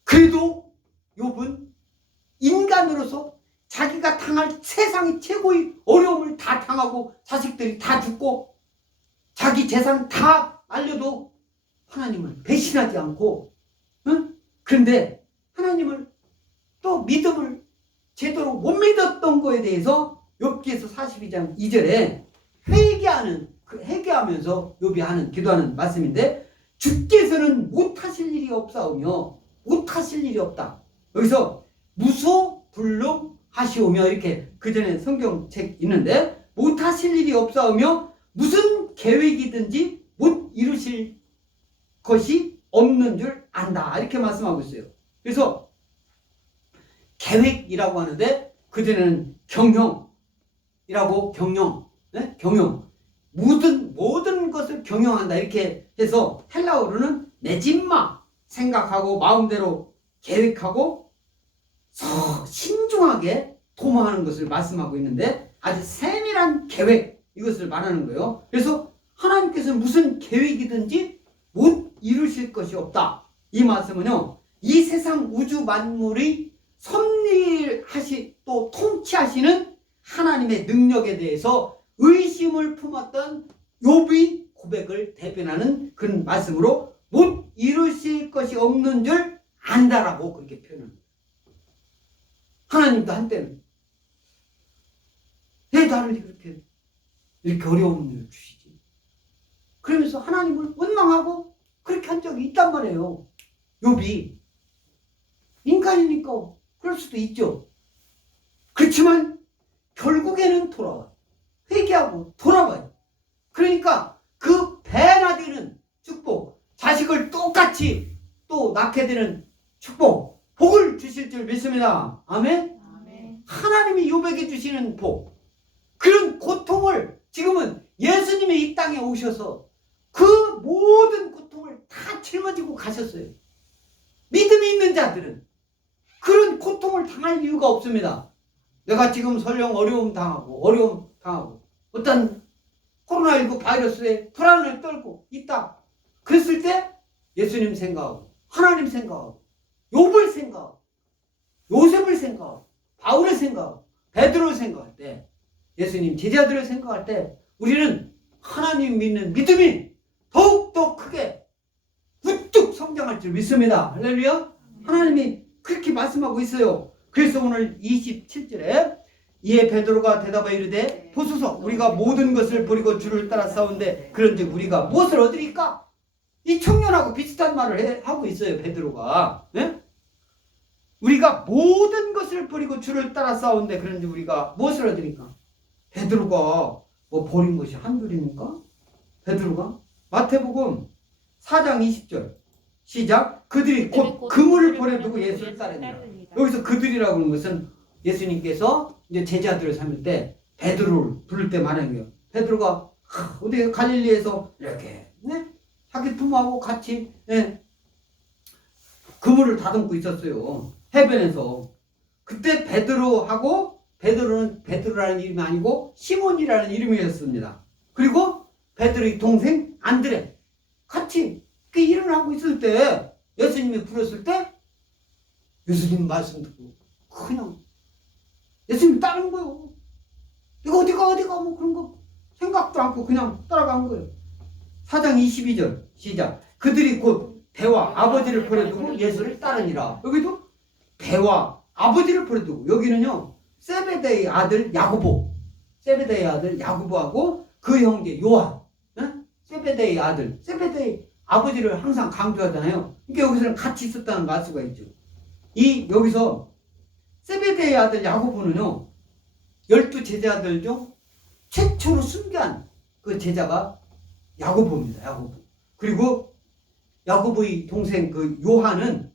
그래도 욥은 인간으로서 자기가 당할 세상의 최고의 어려움을 다 당하고 자식들이 다 죽고 자기 재산 다 알려도 하나님을 배신하지 않고 그런데 하나님을 또 믿음을 제대로 못 믿었던 거에 대해서 욥기에서 42장 2절에 회개하면서 욥이 하는 기도하는 말씀인데 주께서는 못하실 일이 없사오며 못하실 일이 없다. 여기서 무소불능하시오며 이렇게 그전에 성경책 있는데 못하실 일이 없사오며 무슨 계획이든지 못 이루실 것이 없는 줄 안다. 이렇게 말씀하고 있어요. 그래서 계획이라고 하는데 그전에는 경영이라고 경영. 모든 것을 경영한다. 이렇게 해서 헬라어로는 내짐마 생각하고 마음대로 계획하고 신중하게 도모하는 것을 말씀하고 있는데 아주 세밀한 계획 이것을 말하는 거예요. 그래서 하나님께서는 무슨 계획이든지 못 이루실 것이 없다. 이 말씀은요. 이 세상 우주 만물의 또 통치하시는 하나님의 능력에 대해서 의심을 품었던 욥의 고백을 대변하는 그런 말씀으로 못 이루실 것이 없는 줄 안다라고 그렇게 표현합니다. 하나님도 한때는 왜 나를 이렇게 어려운 일을 주시지? 그러면서 하나님을 원망하고 그렇게 한 적이 있단 말이에요. 욥이 인간이니까 그럴 수도 있죠. 그렇지만 결국에는 돌아와요. 회개하고 돌아와요. 그러니까 그 배나 되는 축복, 자식을 똑같이 또 낳게 되는 축복, 복을 주실 줄 믿습니다. 아멘? 아멘. 하나님이 욥에게 주시는 복, 그런 고통을 지금은 예수님이 이 땅에 오셔서 그 모든 고통을 다 짊어지고 가셨어요. 믿음이 있는 자들은 그런 고통을 당할 이유가 없습니다. 내가 지금 설령 어려움 당하고 어떤 코로나19 바이러스에 불안을 떨고 있다. 그랬을 때 예수님 생각하고 하나님 생각하고 욥을 생각하고 요셉을 생각하고 바울을 생각하고 베드로를 생각할 때 예수님 제자들을 생각할 때 우리는 하나님 믿는 믿음이 더욱더 크게 우뚝 성장할 줄 믿습니다. 할렐루야. 하나님이 그렇게 말씀하고 있어요. 그래서 오늘 27절에 이에 베드로가 대답하여 이르되 보소서 우리가 모든 것을 버리고 주를 따라 싸운데 그런즉 우리가 무엇을 얻으리까? 이 청년하고 비슷한 말을 하고 있어요. 베드로가. 네? 우리가 모든 것을 버리고 주를 따라 싸운데 그런즉 우리가 무엇을 얻으리까? 베드로가 뭐 버린 것이 한둘입니까? 베드로가 마태복음 4장 20절 시작. 그들이 곧 그물을 버려두고 예수를 따르니라. 여기서 그들이라고 하는 것은 예수님께서 이제 제자들을 삼을 때 베드로를 부를 때 말하는 거예요. 베드로가 어디 갈릴리에서 이렇게 자기 부모하고 같이 그물을 다듬고 있었어요. 해변에서. 그때 베드로하고, 베드로는 베드로라는 이름이 아니고 시몬이라는 이름이었습니다. 그리고 베드로의 동생 안드레 같이 그 일을 하고 있을 때 예수님이 부르셨을 때 예수님 말씀 듣고 그냥 예수님이 따르는 거예요. 이거 어디가 뭐 그런 거 생각도 않고 그냥 따라간 거예요. 4장 22절 시작. 그들이 곧 배와 아버지를 버려두고 예수를 따르니라. 여기도 배와 아버지를 버려두고, 여기는요 세베데의 아들 야고보, 세베데의 아들 야고보하고 그 형제 요한, 세베데의 아들, 세베데의 아버지를 항상 강조하잖아요. 그러니까 여기서는 같이 있었다는 걸 알 수가 있죠. 여기서 세베데의 아들 야고보는요 12제자들 중 최초로 순교한 그 제자가 야고보입니다. 야고보. 그리고 야고보의 동생 그 요한은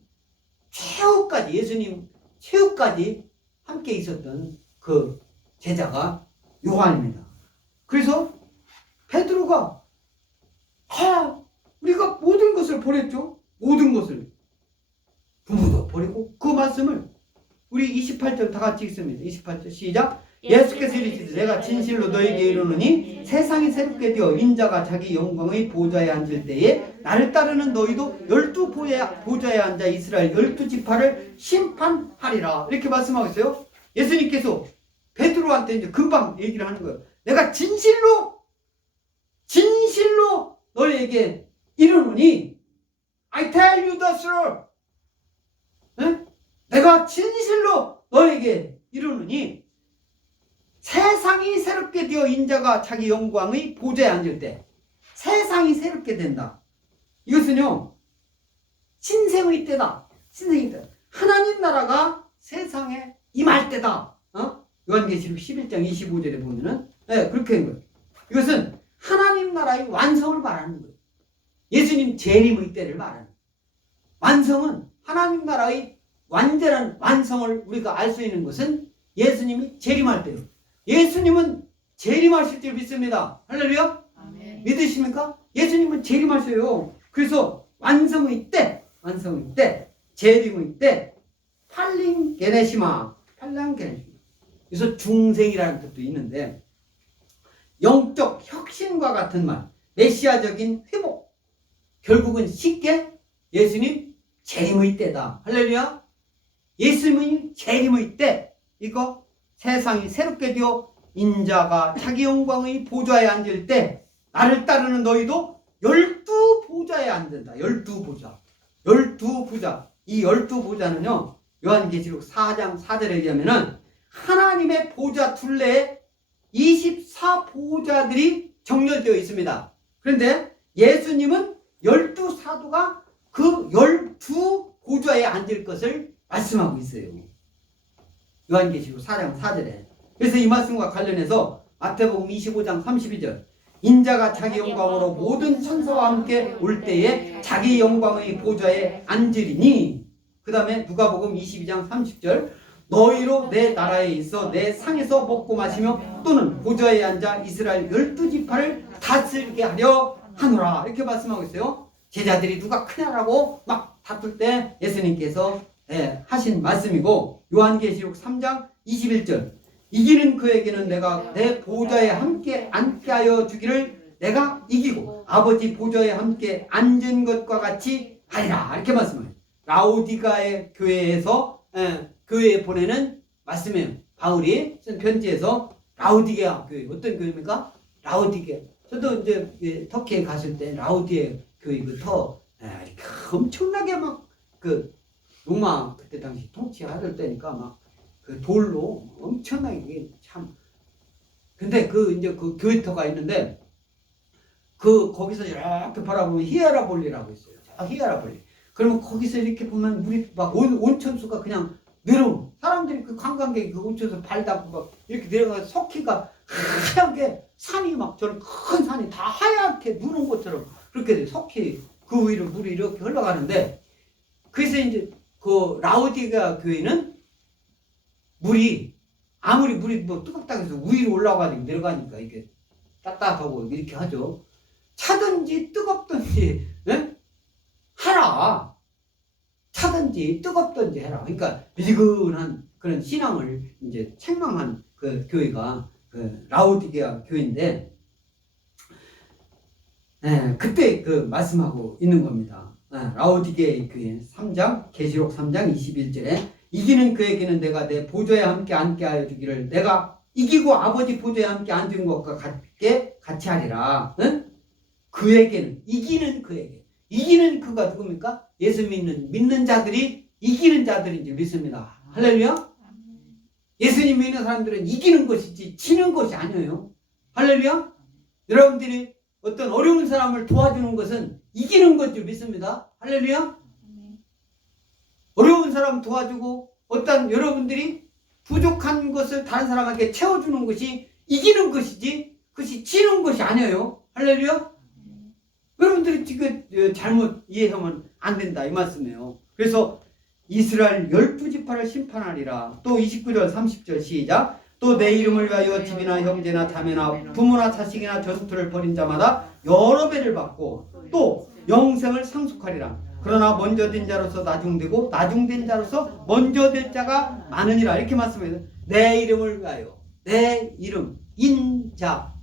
최후까지, 예수님 최후까지 함께 있었던 그 제자가 요한입니다. 그래서 베드로가 우리가 모든 것을 버렸죠. 모든 것을. 부모도 버리고. 그 말씀을 우리 28절 다 같이 읽습니다. 28절 시작. 예수께서 이르시되 내가 진실로 너에게 이르노니 세상이 새롭게 되어 인자가 자기 영광의 보좌에 앉을 때에 나를 따르는 너희도 12보좌에 앉아 이스라엘 12지파를 심판하리라. 이렇게 말씀하고 있어요. 예수님께서 베드로한테 이제 금방 얘기를 하는 거예요. 내가 진실로 너희에게 이르노니 I tell you the truth. 내가 진실로 너에게 이르노니 세상이 새롭게 되어 인자가 자기 영광의 보좌에 앉을 때 세상이 새롭게 된다. 이것은요 신생의 때다. 신생의 때. 하나님 나라가 세상에 임할 때다. 요한계시록 11장 25절에 보면은 그렇게 한 거예요. 이것은 하나님 나라의 완성을 말하는 거예요. 예수님 재림의 때를 말하는 거예요. 완성은 하나님 나라의 완전한 완성을 우리가 알 수 있는 것은 예수님이 재림할 때예요. 예수님은 재림하실 줄 믿습니다. 할렐루야. 아멘. 믿으십니까? 예수님은 재림하셔요. 그래서 완성의 때, 재림의 때, 팔랑게네시마. 그래서 중생이라는 뜻도 있는데 영적 혁신과 같은 말, 메시아적인 회복. 결국은 쉽게 예수님 재림의 때다. 할렐루야. 예수님이 재림의 때, 이거 세상이 새롭게 되어 인자가 자기 영광의 보좌에 앉을 때 나를 따르는 너희도 12보좌에 앉는다. 12보좌. 이 12보좌는요 요한계시록 4장 4절에 의하면은 하나님의 보좌 둘레에 24보좌들이 정렬되어 있습니다. 그런데 예수님은 12사도가 그 12보좌에 앉을 것을 말씀하고 있어요. 요한계시록 4장 4절에. 그래서 이 말씀과 관련해서 마태복음 25장 32절 인자가 자기 영광으로 모든 천사와 함께 올 때에 자기 영광의 보좌에 앉으리니. 그 다음에 누가복음 22장 30절 너희로 내 나라에 있어 내 상에서 먹고 마시며 또는 보좌에 앉아 이스라엘 12지파를 다스리게 하려 하노라. 이렇게 말씀하고 있어요. 제자들이 누가 크냐라고 막 다툴 때 예수님께서 하신 말씀이고, 요한계시록 3장 21절 이기는 그에게는 내가 내 보좌에 함께 앉게 하여 주기를 내가 이기고 아버지 보좌에 함께 앉은 것과 같이 하리라. 이렇게 말씀해요. 라오디가의 교회에서 교회에 보내는 말씀이에요. 바울이 쓴 편지에서 라오디게아 교회, 어떤 교회입니까? 라오디게. 저도 이제 터키에 갔을 때 라오디게 교회 엄청나게 막 로마 그때 당시 통치하던 때니까 막 그 돌로 엄청나게 참. 근데 이제 그 교회터가 있는데 거기서 이렇게 바라보면 히에라볼리라고 있어요. 히에라볼리. 그러면 거기서 이렇게 보면 물이 막 온천수가 그냥 내려오고 사람들이 그 관광객이 그 온천수 발 담고 막 이렇게 내려가서 석희가 하얗게 산이 막 저런 큰 산이 다 하얗게 누른 것처럼 그렇게 돼. 석희 그 위로 물이 이렇게 흘러가는데, 그래서 이제 그 라오디게아 교회는 물이 뭐 뜨겁다 해서 위로 올라가지고 내려가니까 이게 따뜻하고 이렇게 하죠. 차든지 뜨겁든지 해라. 차든지 뜨겁든지 해라. 그러니까 미지근한 그런 신앙을 이제 책망한 그 교회가 그 라오디게아 교회인데, 그때 그 말씀하고 있는 겁니다. 라오디게아 교회 3장 계시록 3장 21절에 이기는 그에게는 내가 내 보좌에 함께 앉게 하여 주기를, 내가 이기고 아버지 보좌에 함께 앉은 것과 같이 하리라. 그에게는, 이기는 그에게, 이기는 그가 누굽니까? 예수 믿는 자들이 이기는 자들인 줄 믿습니다. 할렐루야. 예수님 믿는 사람들은 이기는 것이지 지는 것이 아니에요. 할렐루야. 여러분들이 어떤 어려운 사람을 도와주는 것은 이기는 것 줄 믿습니다. 할렐루야. 어려운 사람 도와주고 어떤 여러분들이 부족한 것을 다른 사람에게 채워주는 것이 이기는 것이지 그것이 지는 것이 아니에요. 할렐루야. 여러분들이 지금 잘못 이해하면 안 된다 이 말씀이에요. 그래서 이스라엘 12지파를 심판하리라. 또 29절 30절 시작. 또 내 이름을 위하여 집이나 형제나 자매나 부모나 자식이나 전투를 벌인 자마다 여러 배를 받고 또 영생을 상속하리라. 그러나 먼저 된 자로서 나중되고 나중된 자로서 먼저 될 자가 많으니라. 이렇게 말씀해요. 내 이름을 위하여, 내 이름, 인자,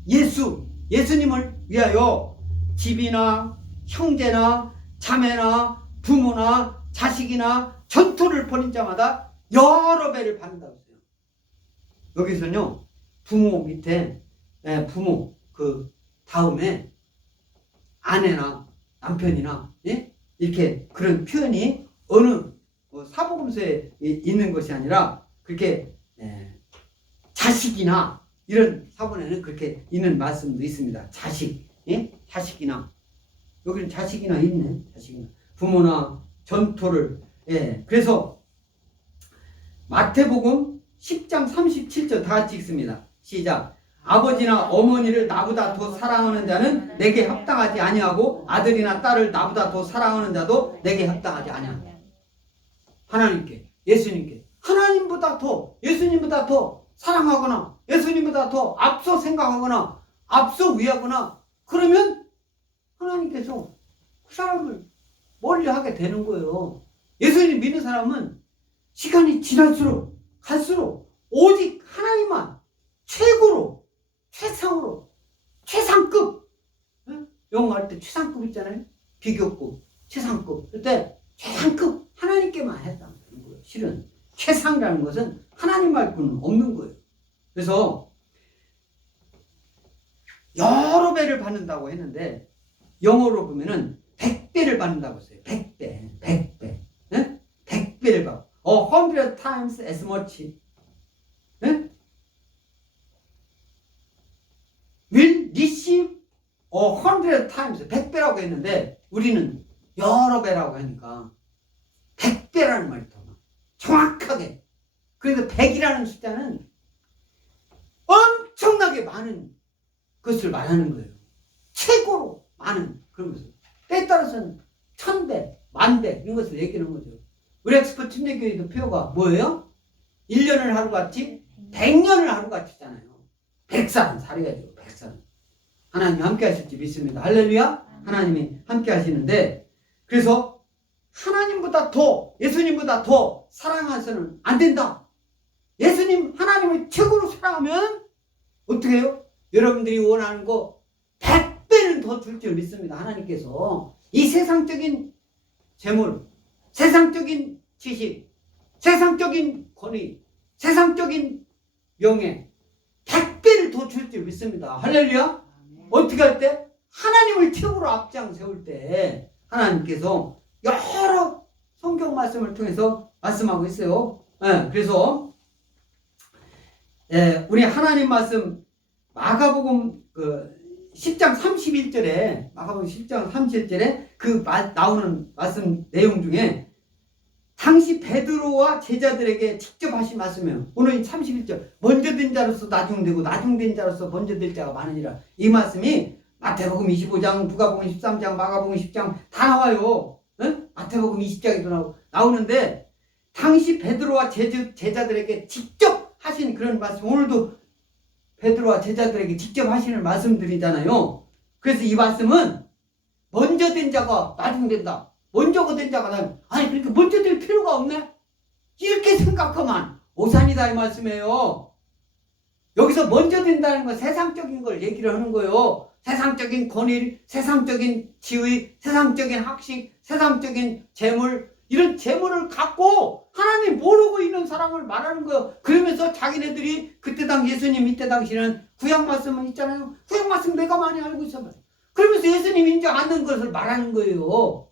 예수님을 위하여 집이나 형제나 자매나 부모나 자식이나 전투를 벌인 자마다 여러 배를 받는다고 했어요. 여기서는요, 부모 밑에 부모 그 다음에 아내나 남편이나 이렇게 그런 표현이 어느 사복음서에 있는 것이 아니라 그렇게 자식이나 이런 사본에는 그렇게 있는 말씀도 있습니다. 자식이나, 여기는 자식이나 있네. 자식이나 부모나 전토를. 그래서 마태복음 10장 37절 다 같이 읽습니다. 시작. 아버지나 어머니를 나보다 더 사랑하는 자는 내게 합당하지 아니하고 아들이나 딸을 나보다 더 사랑하는 자도 내게 합당하지 아니한다. 하나님께, 예수님께 하나님보다 더, 예수님보다 더 사랑하거나 예수님보다 더 앞서 생각하거나 앞서 위하거나 그러면 하나님께서 그 사람을 멀리하게 되는 거예요. 예수님 믿는 사람은 시간이 지날수록 갈수록 오직 하나님만 최고로, 최상으로, 최상급, 영어 할 때 최상급 있잖아요. 비교급, 최상급. 그때 최상급 하나님께만 했다는 거예요. 실은 최상이라는 것은 하나님 말고는 없는 거예요. 그래서 여러 배를 받는다고 했는데 영어로 보면은 100배를 받는다고 했어요. 100배. 100배를 받고 100 times as much will receive 100 times 100배라고 했는데 우리는 여러 배라고 하니까 100배라는 말이 더 정확하게. 그래서 100이라는 숫자는 엄청나게 많은 것을 말하는 거예요. 최고로 많은 그런 것을. 때에 따라서는 1000배, 10,000배 이런 것을 얘기하는 거죠. 우리 엑스포 침례교회도 표어가 뭐예요? 1년을 하루같이 100년을 하루같이잖아요. 100살은 살아야죠. 100살은. 하나님 함께 하실지 믿습니다. 할렐루야. 하나님이 함께 하시는데 그래서 하나님보다 더, 예수님보다 더 사랑해서는 안 된다. 예수님 하나님을 최고로 사랑하면 어떻게 해요? 여러분들이 원하는 거 100배는 더 줄 줄 믿습니다. 하나님께서 이 세상적인 재물, 세상적인 지식, 세상적인 권위, 세상적인 명예 100배를 더 줄 줄 믿습니다. 할렐루야. 어떻게 할 때? 하나님을 최고로 앞장 세울 때 하나님께서 여러 성경 말씀을 통해서 말씀하고 있어요. 그래서 우리 하나님 말씀 마가복음 10장 31절에 마가복음 10장 31절에 나오는 말씀 내용 중에 당시 베드로와 제자들에게 직접 하신 말씀이에요. 오늘 31절 먼저 된 자로서 나중되고 나중된 자로서 먼저 될 자가 많으니라. 이 말씀이 마태복음 25장, 누가복음 13장, 마가복음 10장 다 나와요. 마태복음 20장에도 나오는데 당시 베드로와 제자들에게 직접 하신 그런 말씀, 오늘도 베드로와 제자들에게 직접 하시는 말씀들이잖아요. 그래서 이 말씀은 먼저 된 자가 나중 된다. 먼저가 된 자가 나중. 아니 그렇게 먼저 될 필요가 없네. 이렇게 생각하면 오산이다 이 말씀이에요. 여기서 먼저 된다는 건 세상적인 걸 얘기를 하는 거예요. 세상적인 권위, 세상적인 지위, 세상적인 학식, 세상적인 재물, 이런 재물을 갖고 하나님 모르고 있는 사람을 말하는 거예요. 그러면서 자기네들이 그때 당시 예수님 이때 당시는 구약 말씀은 있잖아요. 구약 말씀 내가 많이 알고 있어. 그러면서 예수님 인정 안 된 것을 말하는 거예요.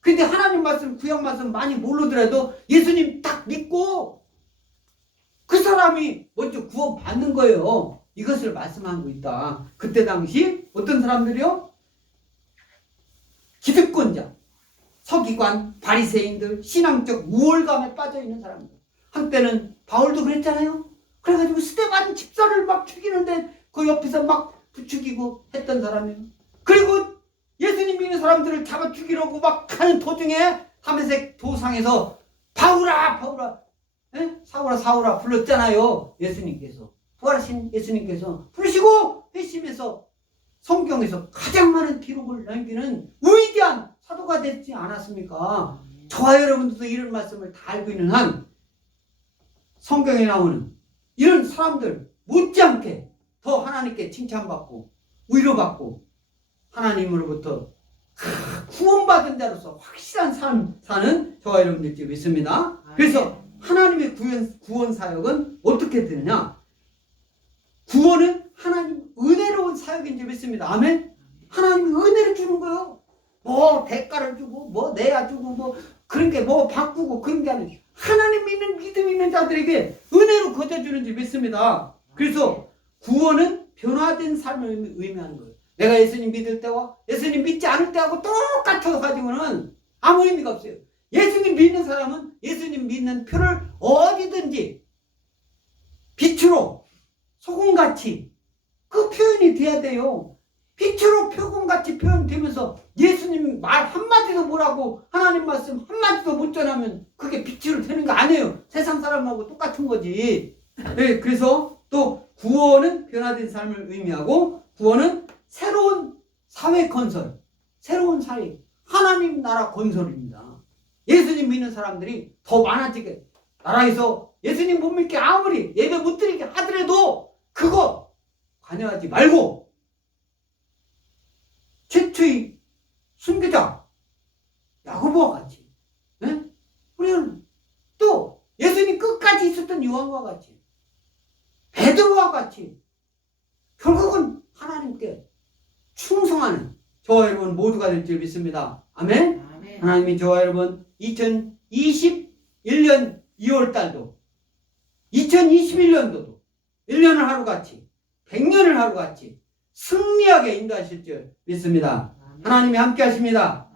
근데 하나님 말씀, 구약 말씀 많이 모르더라도 예수님 딱 믿고 그 사람이 먼저 구원받는 거예요. 이것을 말씀하고 있다. 그때 당시 어떤 사람들이요? 기득권자, 서기관, 바리새인들, 신앙적 우월감에 빠져있는 사람들. 한때는 바울도 그랬잖아요. 그래가지고 스데반 집사를 막 죽이는데 그 옆에서 막 부추기고 했던 사람이에요. 그리고 예수님 믿는 사람들을 잡아 죽이려고 막 가는 도중에 다메섹 도상에서 바울아 바울아 사울아 사울아 불렀잖아요. 예수님께서 부활하신 예수님께서 부르시고 회심해서 성경에서 가장 많은 기록을 남기는 위대한 사도가 되지 않았습니까? 저와 여러분들도 이런 말씀을 다 알고 있는 한 성경에 나오는 이런 사람들 못지않게 더 하나님께 칭찬받고 위로받고 하나님으로부터 구원받은 자로서 확실한 삶 사는 저와 여러분들께 믿습니다. 그래서 하나님의 구원 사역은 어떻게 되느냐? 구원은 하나님 은혜로운 사역인 줄 믿습니다. 아멘? 하나님이 은혜를 주는 거예요. 뭐 대가를 주고 뭐 내야 주고 뭐 그런 게 뭐 바꾸고 그런 게 아니에요. 하나님 믿는 믿음 있는 자들에게 은혜로 거둬주는 줄 믿습니다. 그래서 구원은 변화된 삶을 의미하는 거예요. 내가 예수님 믿을 때와 예수님 믿지 않을 때하고 똑같아 가지고는 아무 의미가 없어요. 예수님 믿는 사람은 예수님 믿는 표를 어디든지 빛으로 소금같이 그 표현이 돼야 돼요. 빛으로 표금같이 표현되면서 예수님 말 한마디도 뭐라고 하나님 말씀 한마디도 못 전하면 그게 빛으로 되는 거 아니에요. 세상 사람하고 똑같은 거지. 네, 그래서 또 구원은 변화된 삶을 의미하고 구원은 새로운 사회 건설, 새로운 사회, 하나님 나라 건설입니다. 예수님 믿는 사람들이 더 많아지게 나라에서 예수님 못 믿게 아무리 예배 못 드리게 하더라도 그거 관여하지 말고 최초의 순교자 야고보와 같이 우리는 또 예수님 끝까지 있었던 요한과 같이 베드로와 같이 결국은 하나님께 충성하는 저와 여러분 모두가 될 줄 믿습니다. 아멘? 아멘. 하나님이 저와 여러분 2021년 2월달도 2021년도도 1년을 하루같이 100년을 하루같이 승리하게 인도하실 줄 믿습니다. 하나님이 함께 하십니다.